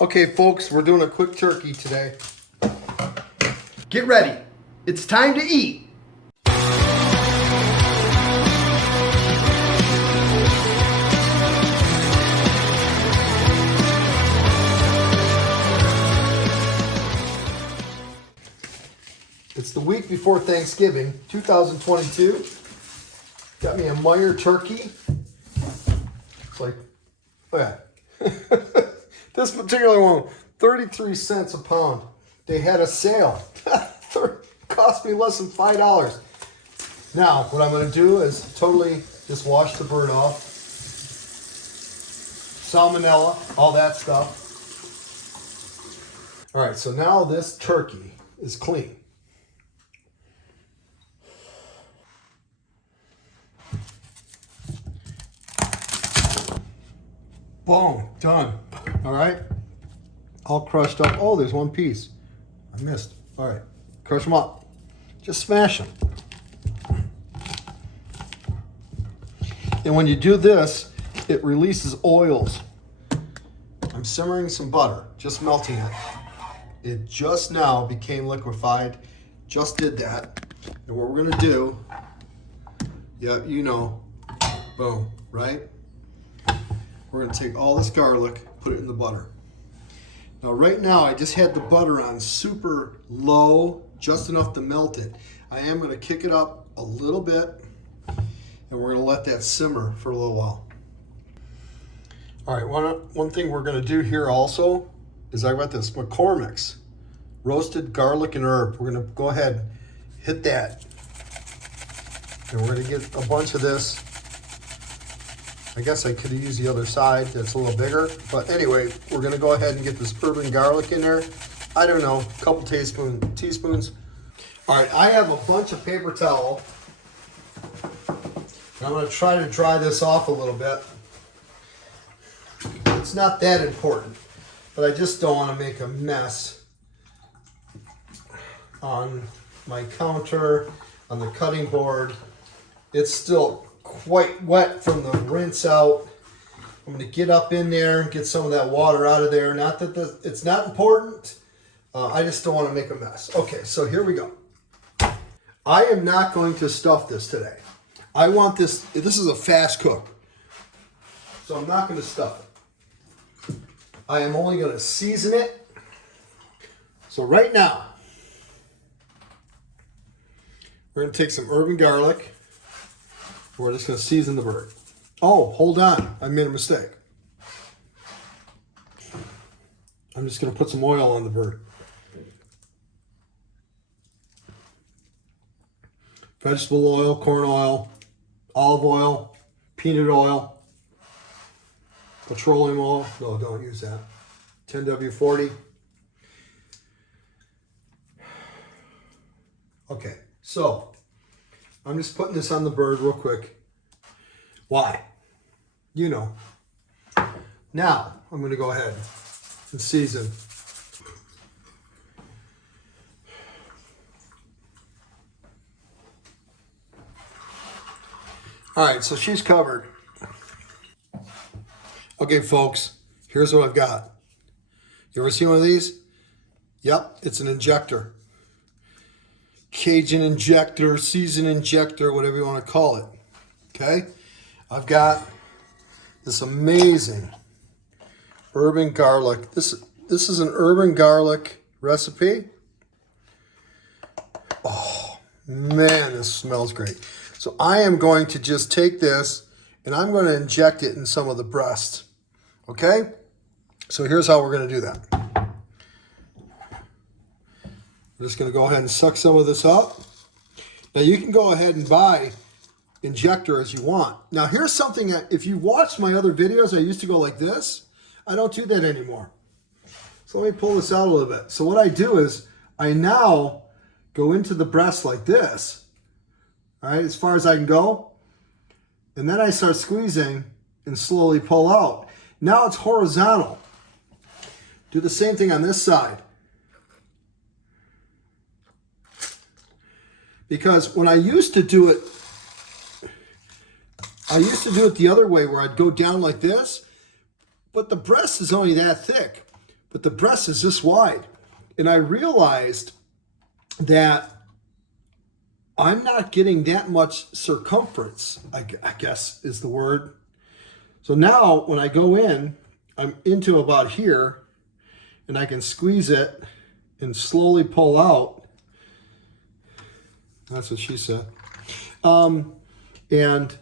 Okay, folks, we're doing a quick turkey today. Get ready. It's time to eat. It's the week before Thanksgiving, 2022. Got me a Meyer turkey. It's like, oh yeah. This particular one, 33 cents a pound. They had a sale. Cost me less than $5. Now, what I'm going to do is totally just wash the bird off. Salmonella, all that stuff. All right, so now this turkey is clean. Boom, done. All right, all crushed up. Oh, there's one piece I missed. All right, crush them up. Just smash them. And when you do this, it releases oils. I'm simmering some butter, just melting it. It just now became liquefied. Just did that. And what we're gonna do, yeah, you know, boom, right? We're gonna take all this garlic, put it in the butter. Now right now I just had the butter on super low, just enough to melt it. I am gonna kick it up a little bit and we're gonna let that simmer for a little while. All right, one thing we're gonna do here also is I got this McCormick's roasted garlic and herb. We're gonna go ahead and hit that. And we're gonna get a bunch of this. I guess I could have used the other side that's a little bigger. But anyway, we're gonna go ahead and get this Reuban garlic in there. I don't know, a couple teaspoons. All right, I have a bunch of paper towel. I'm gonna try to dry this off a little bit. It's not that important, but I just don't wanna make a mess on my counter, on the cutting board. It's still quite wet from the rinse out. I'm going to get up in there and get some of that water out of there. Not that it's not important. I just don't want to make a mess. Okay, so here we go. I am not going to stuff this today. I want this. This is a fast cook, so I'm not going to stuff it. I am only going to season it. So right now, we're going to take some Reuban garlic. We're just going to season the bird. Oh, hold on. I made a mistake. I'm just going to put some oil on the bird. Vegetable oil, corn oil, olive oil, peanut oil, petroleum oil. No, don't use that. 10W40. Okay, so I'm just putting this on the bird real quick. Why? You know. Now, I'm going to go ahead and season. All right, so she's covered. Okay, folks, here's what I've got. You ever seen one of these? Yep, it's an injector. Cajun injector, season injector, whatever you want to call it. Okay, I've got this amazing Reuban garlic. This is an Reuban garlic recipe. Oh man, this smells great. So I am going to just take this and I'm going to inject it in some of the breast. Okay, so here's how we're going to do that. We're just going to go ahead and suck some of this up. Now you can go ahead and buy injector as you want. Now here's something that if you watched my other videos, I used to go like this. I don't do that anymore. So let me pull this out a little bit. So what I do is I now go into the breast like this. All right, as far as I can go. And then I start squeezing and slowly pull out. Now it's horizontal. Do the same thing on this side. Because when I used to do it the other way where I'd go down like this, but the breast is only that thick. but the breast is this wide. And I realized that I'm not getting that much circumference, I guess is the word. So now when I go in, I'm into about here, and I can squeeze it and slowly pull out. That's what she said. And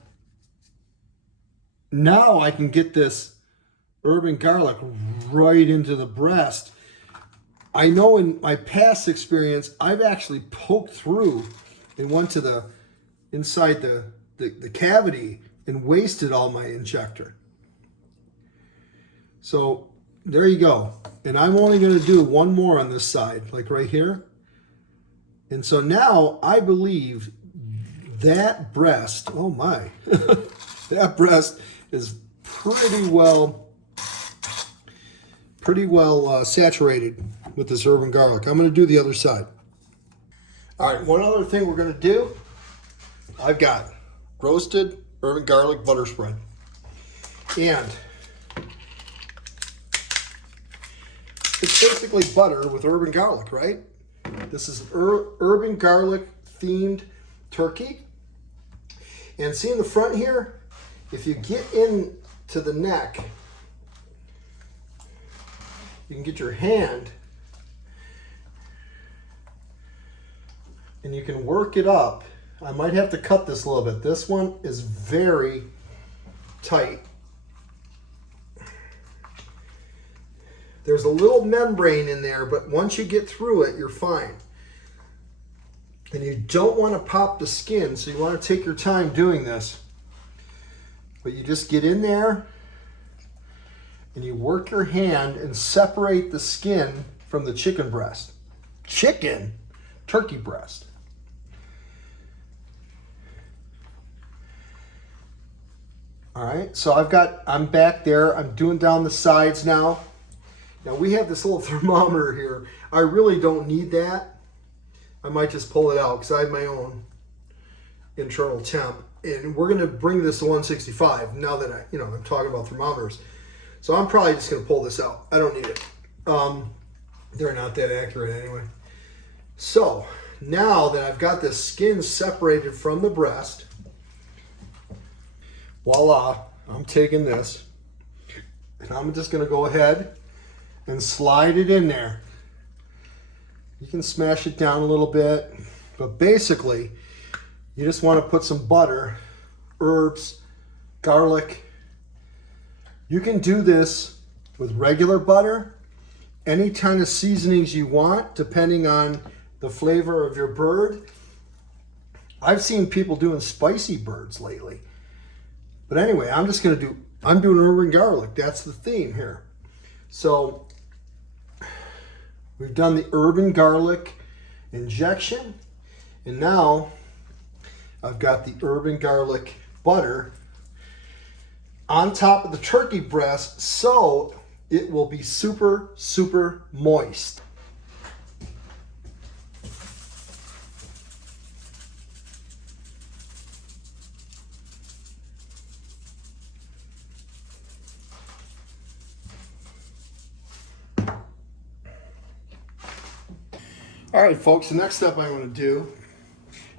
now I can get this Reuban garlic right into the breast. I know in my past experience, I've actually poked through and went to the inside the cavity and wasted all my injector. So there you go. And I'm only going to do one more on this side, like right here. And so now I believe that breast, oh my, that breast is pretty well saturated with this Reuban garlic. I'm going to do the other side. All right, one other thing we're going to do, I've got roasted Reuban garlic butter spread. And it's basically butter with Reuban garlic, right? This is Reuban garlic themed turkey. And see in the front here, if you get into the neck, you can get your hand and you can work it up. I might have to cut this a little bit. This one is very tight. There's a little membrane in there, but once you get through it, you're fine. And you don't want to pop the skin, so you want to take your time doing this. But you just get in there and you work your hand and separate the skin from the chicken breast. Turkey breast. All right, so I'm back there. I'm doing down the sides now. Now we have this little thermometer here. I really don't need that. I might just pull it out because I have my own internal temp. And we're gonna bring this to 165 now that I'm talking about thermometers. So I'm probably just gonna pull this out. I don't need it. They're not that accurate anyway. So now that I've got the skin separated from the breast, voila, I'm taking this and I'm just gonna go ahead and slide it in there. You can smash it down a little bit, but basically you just want to put some butter, herbs, garlic. You can do this with regular butter, any kind of seasonings you want, depending on the flavor of your bird. I've seen people doing spicy birds lately. But anyway, I'm doing Reuban garlic. That's the theme here. So we've done the Reuban garlic injection, and now I've got the Reuban garlic butter on top of the turkey breast, so it will be super, super moist. All right, folks, the next step I'm going to do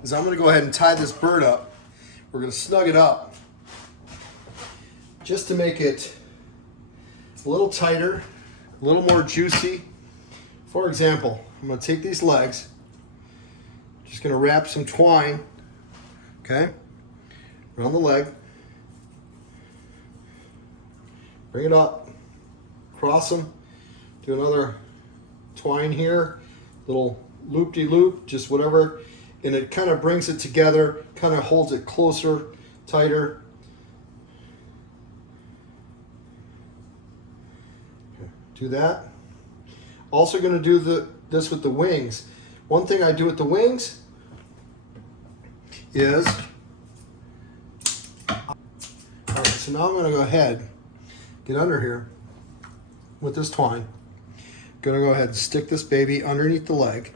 is I'm going to go ahead and tie this bird up. We're going to snug it up just to make it a little tighter, a little more juicy. For example, I'm going to take these legs, just going to wrap some twine, okay, around the leg, bring it up, cross them, do another twine here, little loop-de-loop, just whatever, and it kind of brings it together, kind of holds it closer, tighter. Okay, do that. Also going to do this with the wings. One thing I do with the wings is, all right, so now I'm going to go ahead, get under here with this twine. Gonna go ahead and stick this baby underneath the leg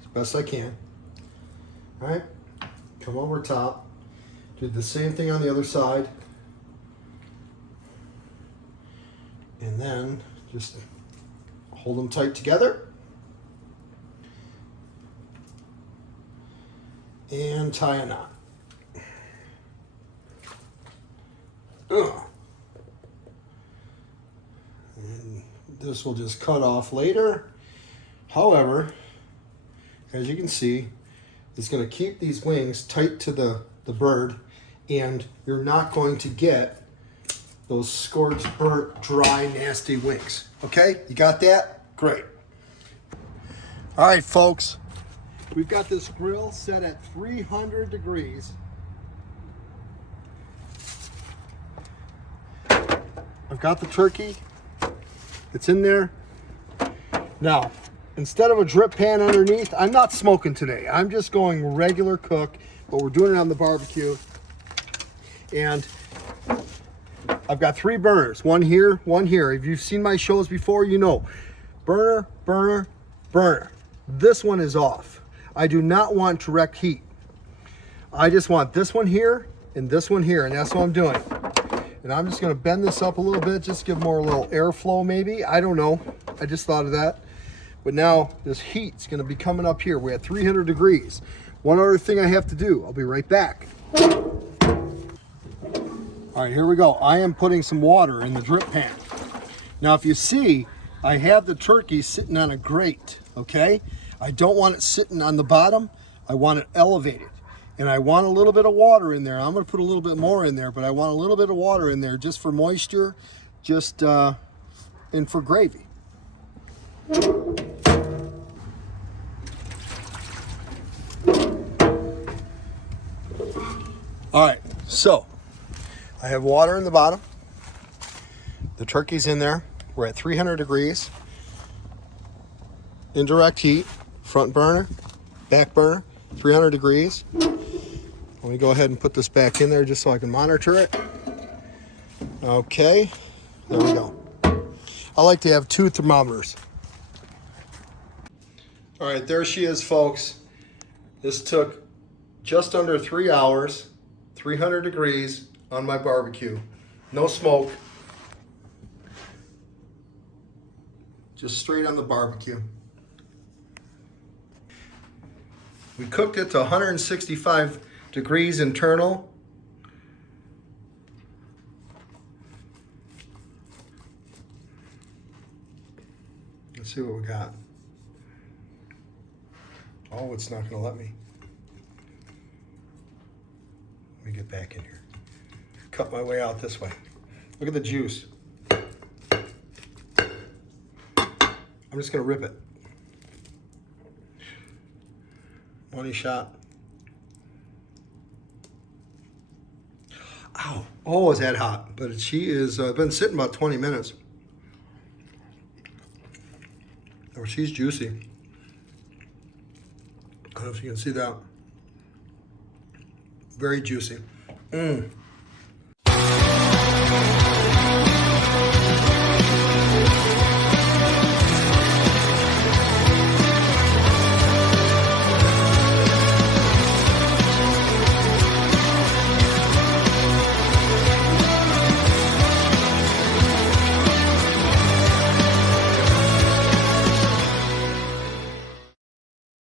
as best I can. All right, come over top, do the same thing on the other side, and then just Hold them tight together. And tie a knot. Ugh. And this will just cut off later. However, as you can see, it's going to keep these wings tight to the bird, and you're not going to get those scorched, burnt, dry, nasty wings. Okay, you got that? Great. All right, folks, we've got this grill set at 300 degrees. I've got the turkey. It's in there. Now, instead of a drip pan underneath, I'm not smoking today. I'm just going regular cook, but we're doing it on the barbecue. And I've got 3 burners, one here, one here. If you've seen my shows before, you know, burner, burner, burner. This one is off. I do not want direct heat. I just want this one here and this one here, and that's what I'm doing. And I'm just gonna bend this up a little bit, just give more a little airflow maybe. I don't know, I just thought of that. But now this heat's gonna be coming up here. We're at 300 degrees. One other thing I have to do, I'll be right back. All right, here we go. I am putting some water in the drip pan. Now, if you see, I have the turkey sitting on a grate, okay? I don't want it sitting on the bottom. I want it elevated. And I want a little bit of water in there. I'm gonna put a little bit more in there, but I want a little bit of water in there just for moisture, just and for gravy. All right, so I have water in the bottom. The turkey's in there. We're at 300 degrees. Indirect heat, front burner, back burner, 300 degrees. Let me go ahead and put this back in there just so I can monitor it. Okay, there we go. I like to have 2 thermometers. All right, there she is, folks. This took just under 3 hours, 300 degrees on my barbecue. No smoke. Just straight on the barbecue. We cooked it to 165 degrees internal. Let's see what we got. Oh, it's not gonna let me. Let me get back in here. Cut my way out this way. Look at the juice. I'm just gonna rip it. Money shot. Ow. Oh, is that hot? But she is been sitting about 20 minutes. Oh, she's juicy. I don't know if you can see that. Very juicy. Mmm.